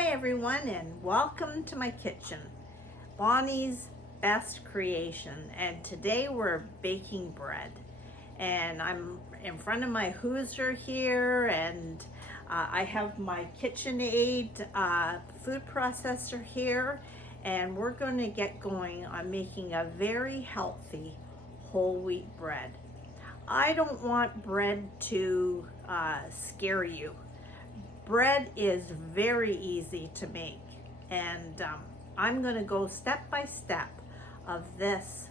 Hi everyone, and welcome to my kitchen, Bonnie's Best Creation. And today we're baking bread, and I'm in front of my Hoosier here, and I have my KitchenAid food processor here, and we're going to get going on making a very healthy whole wheat bread. I don't want bread to scare you. Bread is very easy to make, and I'm going to go step by step of this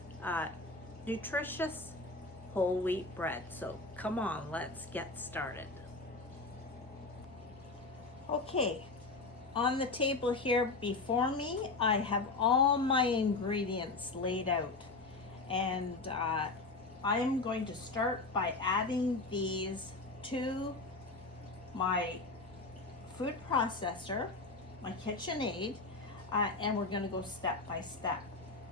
nutritious whole wheat bread. So come on, let's get started. Okay, on the table here before me, I have all my ingredients laid out, and I am going to start by adding these to my food processor, my KitchenAid, and we're going to go step by step.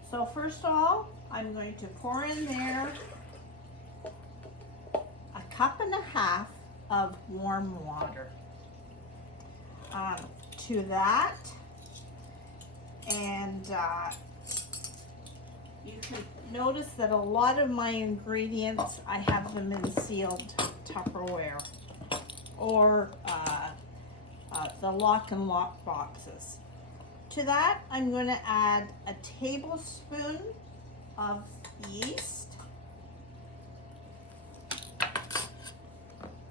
So first of all, I'm going to pour in there 1.5 cups of warm water to that, and you can notice that a lot of my ingredients, I have them in sealed Tupperware or the lock and lock boxes. To that, I'm going to add a tablespoon of yeast.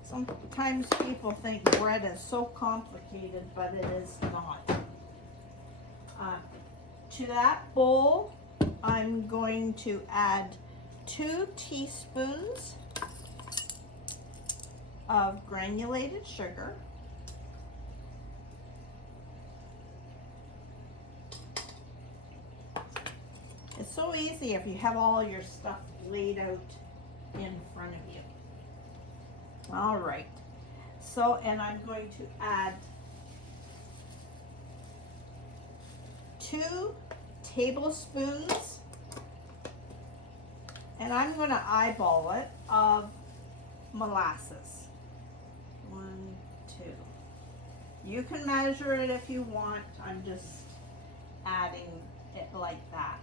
Sometimes people think bread is so complicated, but it is not. To that bowl, I'm going to add 2 teaspoons of granulated sugar. It's so easy if you have all your stuff laid out in front of you. All right. So, and I'm going to add 2 tablespoons, and I'm going to eyeball it, of molasses. 1, 2. You can measure it if you want. I'm just adding it like that.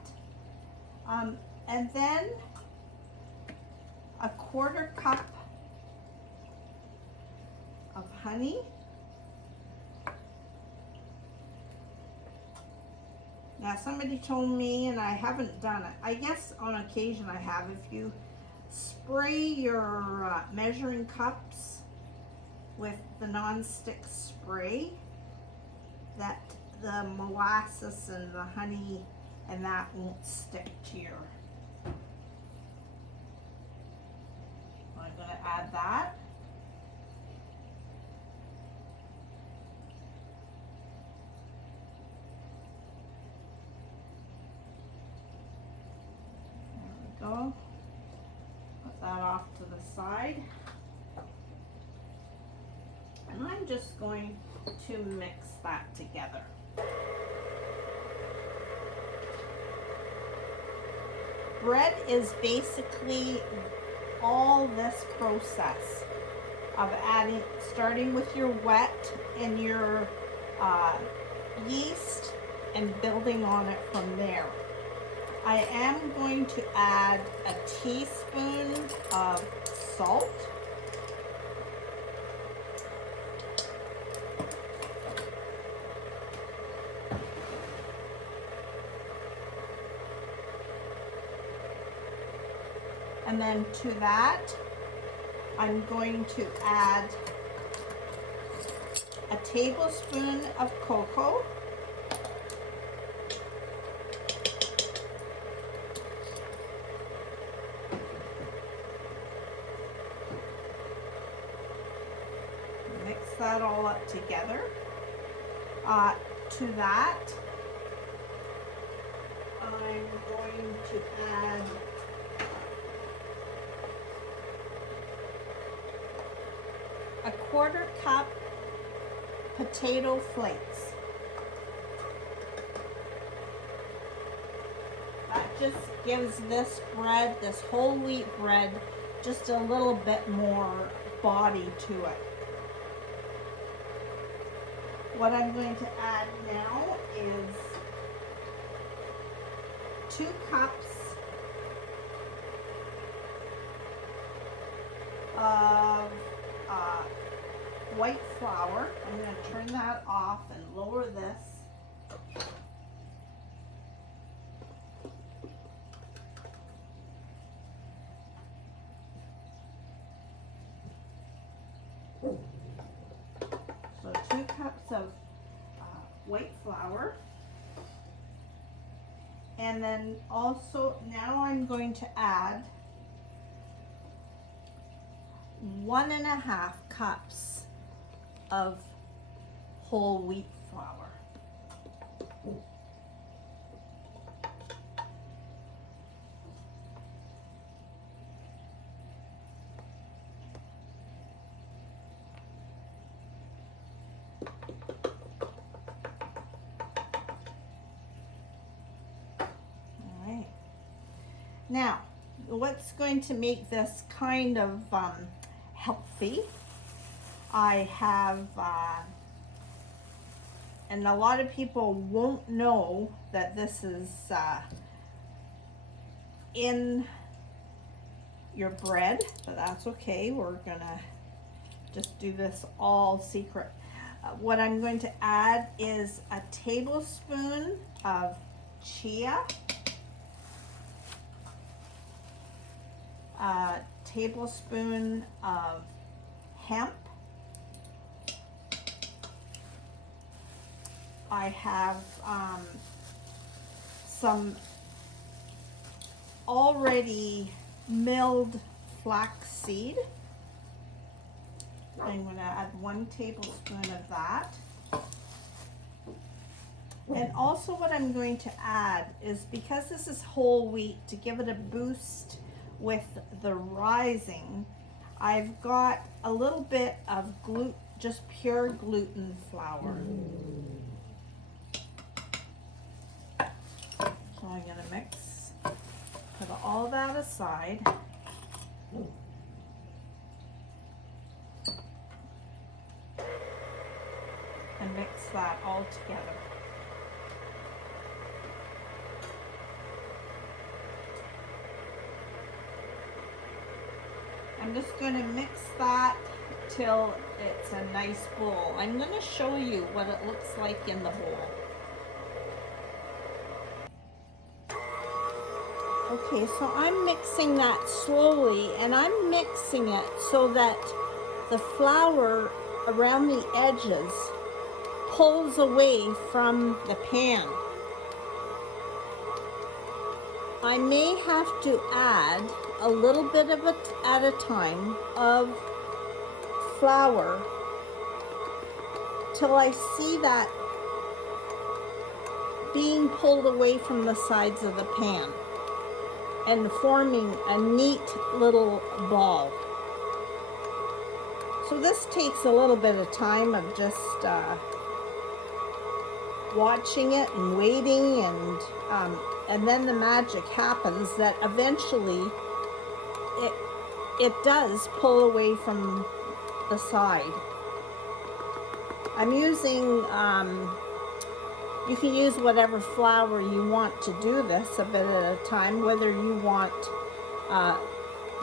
And then 1/4 cup of honey. Now somebody told me, and I haven't done it, I guess on occasion I have, if you spray your measuring cups with the non-stick spray, that the molasses and the honey and that won't stick to your. I'm going to add that. There we go. Put that off to the side. And I'm just going to mix that together. Bread is basically all this process of adding, starting with your wet and your yeast and building on it from there. I am going to add a teaspoon of salt. And then to that, I'm going to add a tablespoon of cocoa. Mix that all up together. To that, I'm going to add 1/4 cup potato flakes. That just gives this bread, this whole wheat bread, just a little bit more body to it. what I'm going to add now is 2 cups of white flour. I'm going to turn that off and lower this. So 2 cups of white flour. And then also now I'm going to add 1.5 cups of whole wheat flour. Now, what's going to make this kind of healthy, I have, and a lot of people won't know that this is in your bread, but that's okay. We're gonna just do this all secret. What I'm going to add is a tablespoon of chia, a tablespoon of hemp. I have some already milled flax seed. I'm going to add 1 tablespoon of that. And also what I'm going to add is, because this is whole wheat, to give it a boost with the rising, I've got a little bit of gluten, just pure gluten flour. So I'm going to mix, put all that aside. And mix that all together. I'm just going to mix that till it's a nice bowl. I'm going to show you what it looks like in the bowl. Okay, so I'm mixing that slowly, and I'm mixing it so that the flour around the edges pulls away from the pan. I may have to add a little bit of it at a time of flour till I see that being pulled away from the sides of the pan and forming a neat little ball. So this takes a little bit of time of just watching it and waiting, and then the magic happens that eventually it does pull away from the side. I'm using, you can use whatever flour you want to do this a bit at a time, whether you want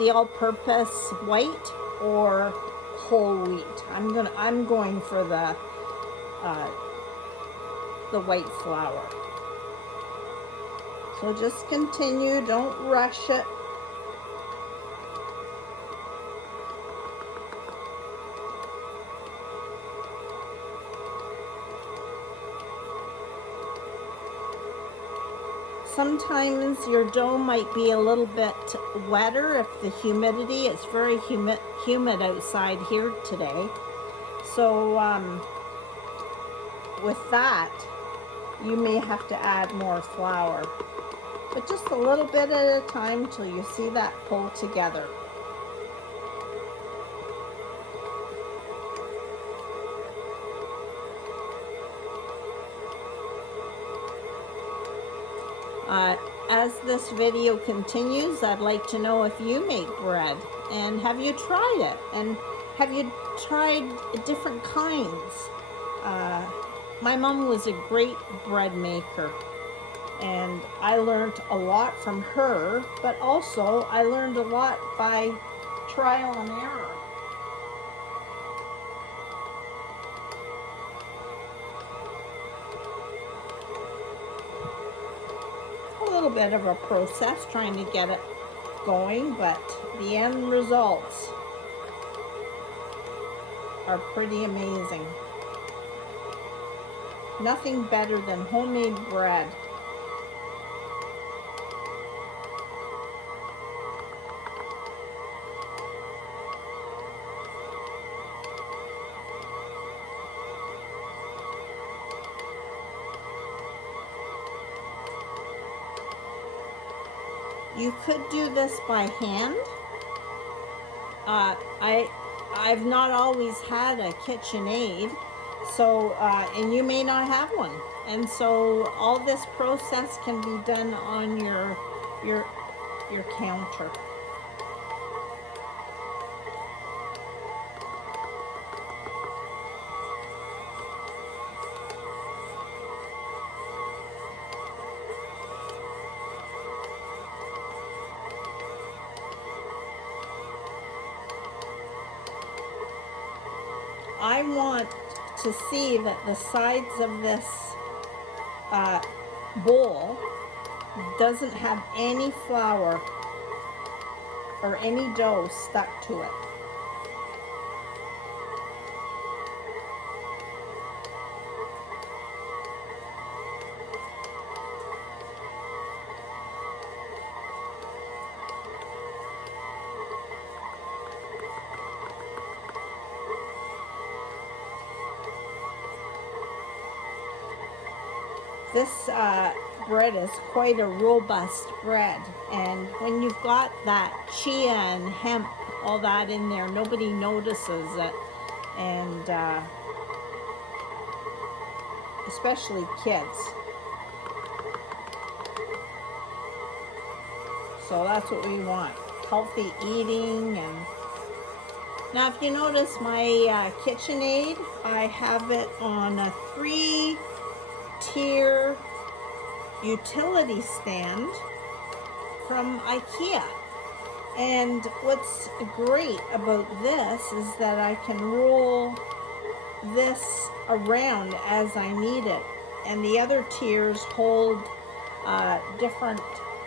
the all-purpose white or whole wheat. I'm going for the white flour. So just continue, don't rush it. Sometimes your dough might be a little bit wetter if the humidity, it's very humid outside here today. So with that, you may have to add more flour, but just a little bit at a time till you see that pull together. As this video continues, I'd like to know if you make bread, and have you tried it, and have you tried different kinds? My mom was a great bread maker, and I learned a lot from her, but also I learned a lot by trial and error. A little bit of a process trying to get it going, but the end results are pretty amazing. Nothing better than homemade bread. You could do this by hand. I've not always had a KitchenAid, so and you may not have one, and so all this process can be done on your counter. I want to see that the sides of this bowl doesn't have any flour or any dough stuck to it. This bread is quite a robust bread, and when you've got that chia and hemp, all that in there, nobody notices it, and especially kids. So that's what we want, healthy eating. And now if you notice my KitchenAid, I have it on a 3-tier utility stand from IKEA. And what's great about this is that I can roll this around as I need it. And the other tiers hold different,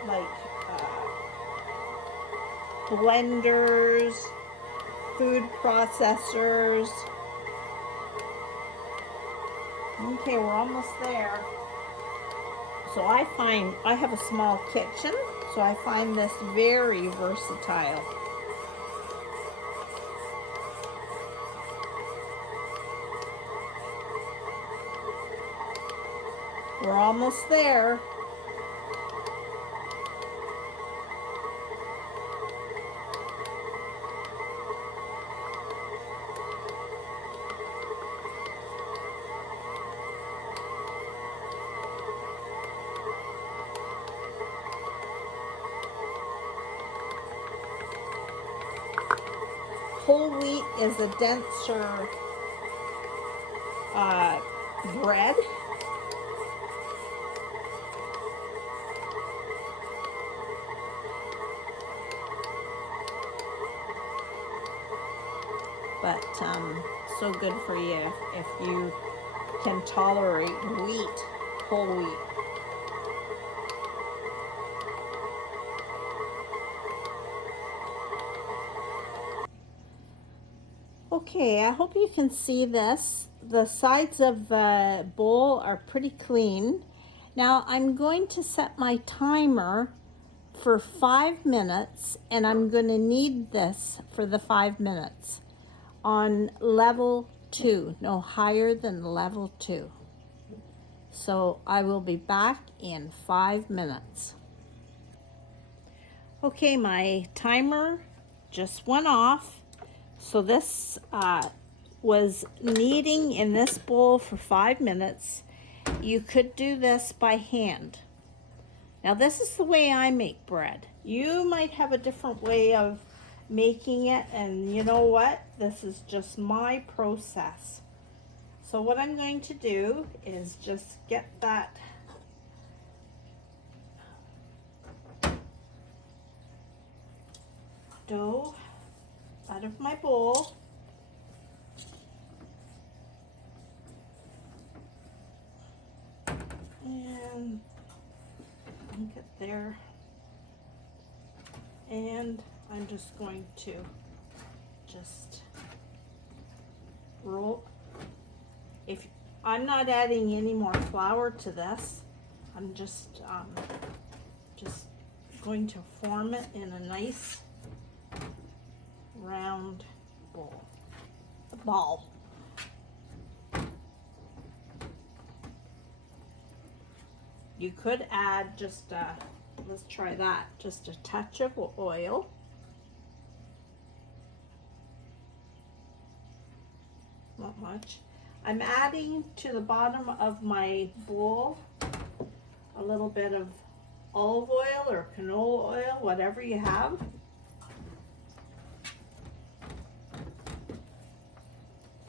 like blenders, food processors. Okay, we're almost there. So I have a small kitchen, so I find this very versatile. We're almost there. Whole wheat is a denser bread. But so good for you if you can tolerate wheat, whole wheat. Okay, I hope you can see this. The sides of the bowl are pretty clean. Now I'm going to set my timer for 5 minutes, and I'm going to knead this for the 5 minutes on level 2, no higher than level 2. So I will be back in 5 minutes. Okay, my timer just went off. So this was kneading in this bowl for 5 minutes. You could do this by hand. Now this is the way I make bread. You might have a different way of making it, and you know what? This is just my process. So what I'm going to do is just get that dough out of my bowl. And get there. And I'm just going to just roll. If I'm not adding any more flour to this, I'm just going to form it in a nice round ball. You could add just let's try that, just a touch of oil. Not much. I'm adding to the bottom of my bowl a little bit of olive oil or canola oil, whatever you have.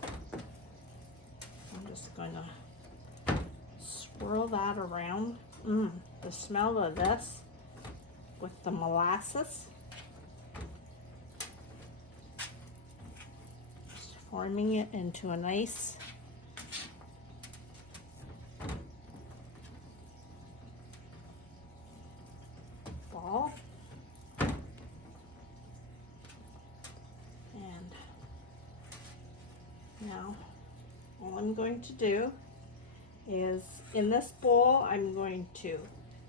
I'm just going to swirl that around. The smell of this with the molasses. Just forming it into a nice ball. And now all I'm going to do is, in this bowl, I'm going to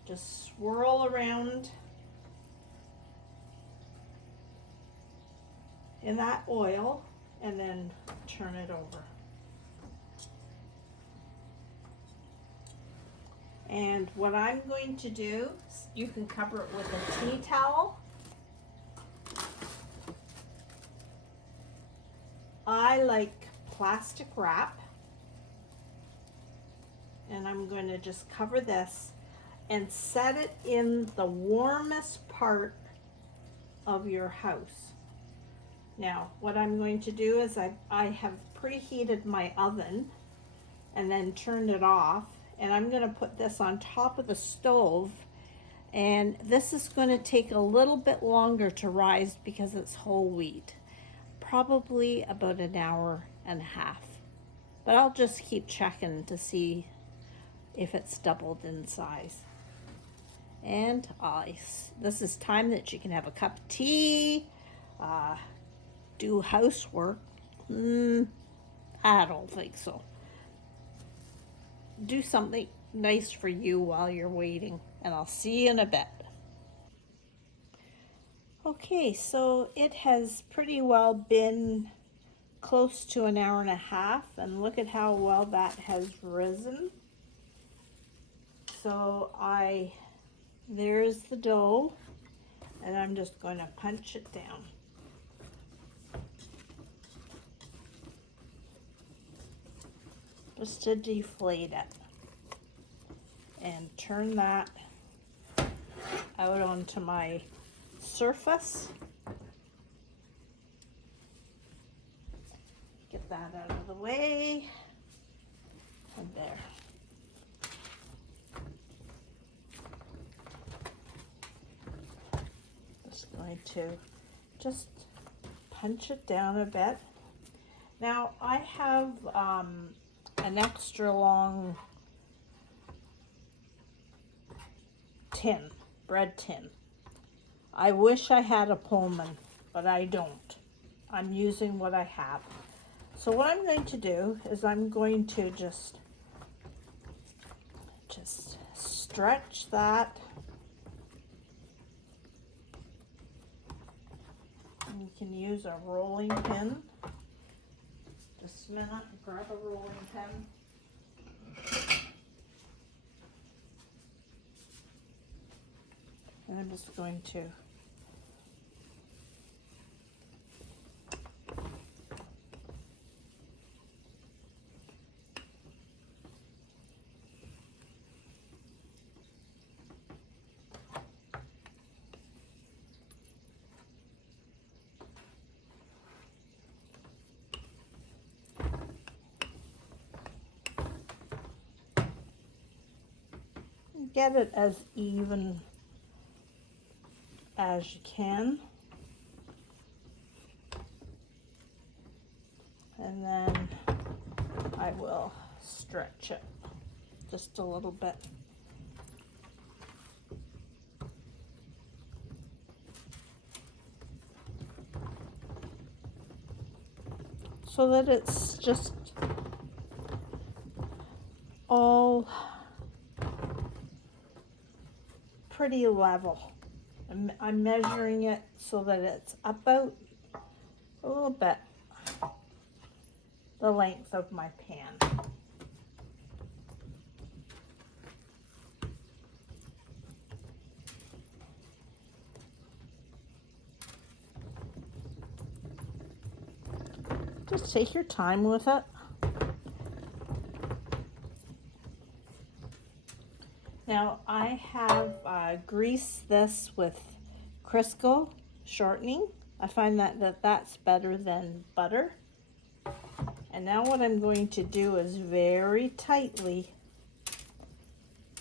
just swirl around in that oil and then turn it over. And what I'm going to do, you can cover it with a tea towel. I like plastic wrap. And I'm going to just cover this and set it in the warmest part of your house. Now, what I'm going to do is I have preheated my oven and then turned it off, and I'm going to put this on top of the stove, and this is going to take a little bit longer to rise because it's whole wheat, probably about an hour and a half, but I'll just keep checking to see if it's doubled in size. And this is time that you can have a cup of tea, do housework. I don't think so. Do something nice for you while you're waiting, and I'll see you in a bit. Okay, so it has pretty well been close to an hour and a half, and look at how well that has risen. So there's the dough, and I'm just going to punch it down. Just to deflate it. And turn that out onto my surface. Get that out of the way. And there. Going to just punch it down a bit. Now I have an extra long bread tin. I wish I had a Pullman, but I don't. I'm using what I have. So what I'm going to do is I'm going to just stretch that. You can use a rolling pin. Just a minute, grab a rolling pin. And I'm just going to get it as even as you can. And then I will stretch it just a little bit. So that it's just all pretty level. I'm measuring it so that it's about a little bit the length of my pan. Just take your time with it. Now I have greased this with Crisco shortening. I find that's better than butter. And now what I'm going to do is very tightly,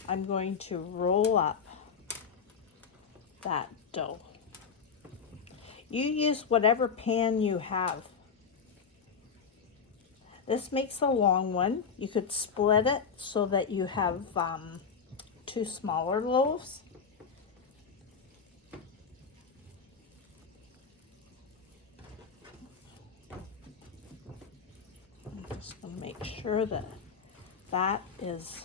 I'm going to roll up that dough. You use whatever pan you have. This makes a long one. You could split it so that you have 2 smaller loaves. I'm just going to make sure that that is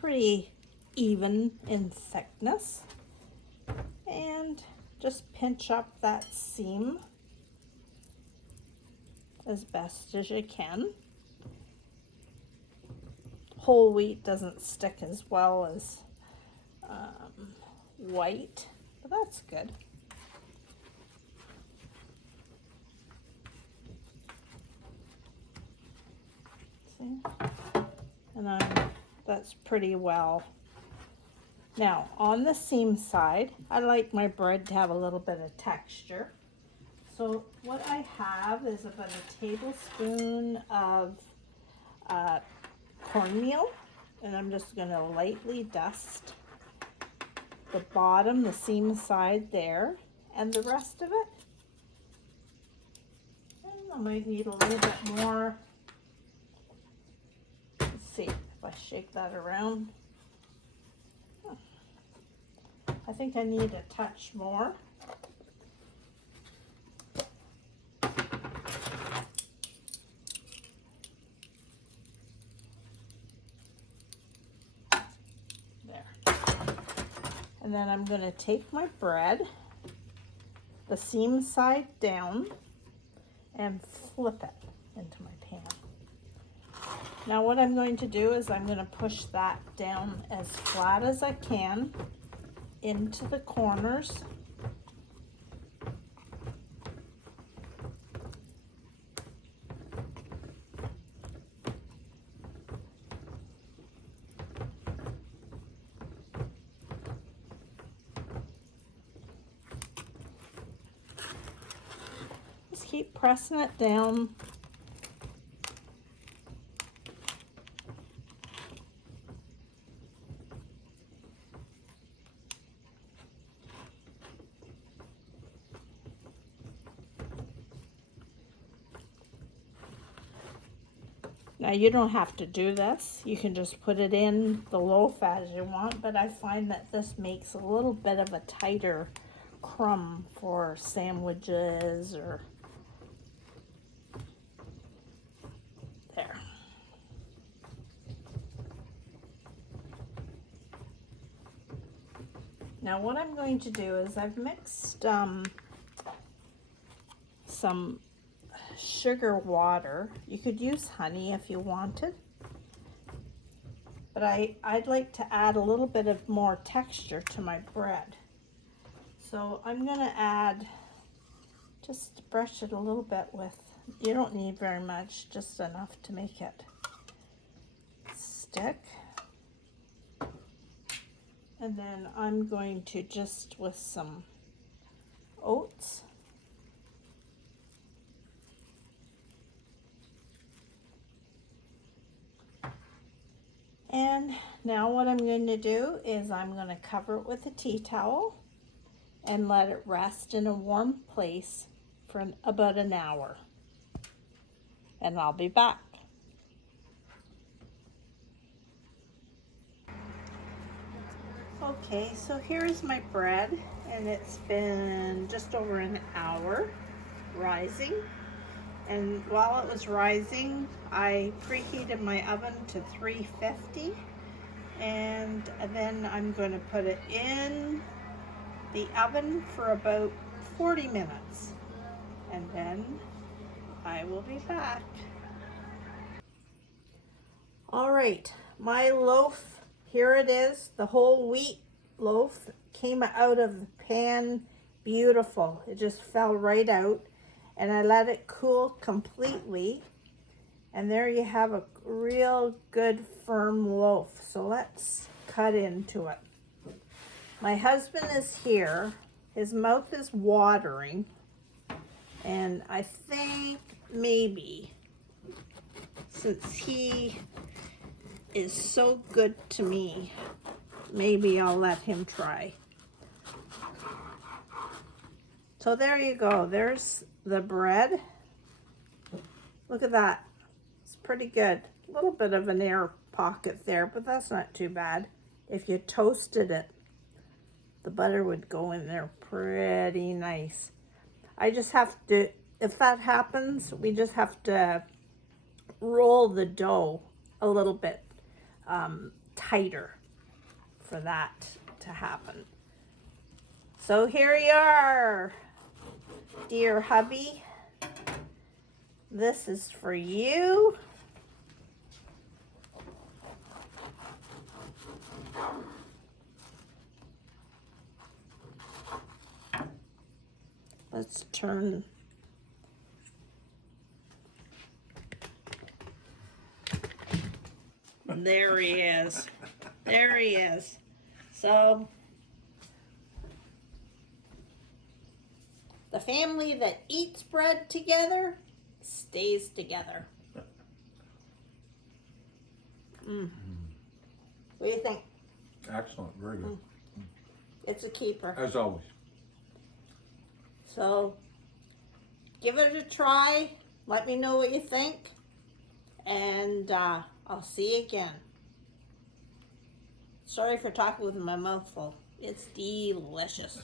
pretty even in thickness, and just pinch up that seam as best as you can. Whole wheat doesn't stick as well as white, but that's good. See? And that's pretty well. Now on the seam side, I like my bread to have a little bit of texture. So what I have is about a tablespoon of cornmeal, and I'm just going to lightly dust the bottom, the seam side there, and the rest of it. And I might need a little bit more. Let's see if I shake that around. I think I need a touch more. There. And then I'm going to take my bread, the seam side down, and flip it into my pan. Now what I'm going to do is I'm going to push that down as flat as I can into the corners. Just keep pressing it down. Now you don't have to do this. You can just put it in the loaf as you want, but I find that this makes a little bit of a tighter crumb for sandwiches or there. Now what I'm going to do is I've mixed some sugar water. You could use honey if you wanted, but I'd like to add a little bit of more texture to my bread. So I'm going to add, just brush it a little bit with, you don't need very much, just enough to make it stick. And then I'm going to just with some oats. And now what I'm going to do is I'm going to cover it with a tea towel and let it rest in a warm place for about an hour. And I'll be back. Okay, so here's my bread, and it's been just over an hour rising. And while it was rising, I preheated my oven to 350, and then I'm going to put it in the oven for about 40 minutes, and then I will be back. All right, my loaf, here it is. The whole wheat loaf came out of the pan beautiful. It just fell right out, and I let it cool completely. And there you have a real good firm loaf. So let's cut into it. My husband is here. His mouth is watering. And I think maybe, since he is so good to me, maybe I'll let him try. So there you go. There's the bread. Look at that. It's pretty good. A little bit of an air pocket there, but that's not too bad. If you toasted it, the butter would go in there pretty nice. I just have to, if that happens, we just have to roll the dough a little bit tighter for that to happen. So here you are, dear hubby. This is for you. Let's turn. There he is. There he is. So, the family that eats bread together stays together. What do you think? Excellent, very good. It's a keeper. As always. So, give it a try. Let me know what you think. And I'll see you again. Sorry for talking with my mouth full. It's delicious.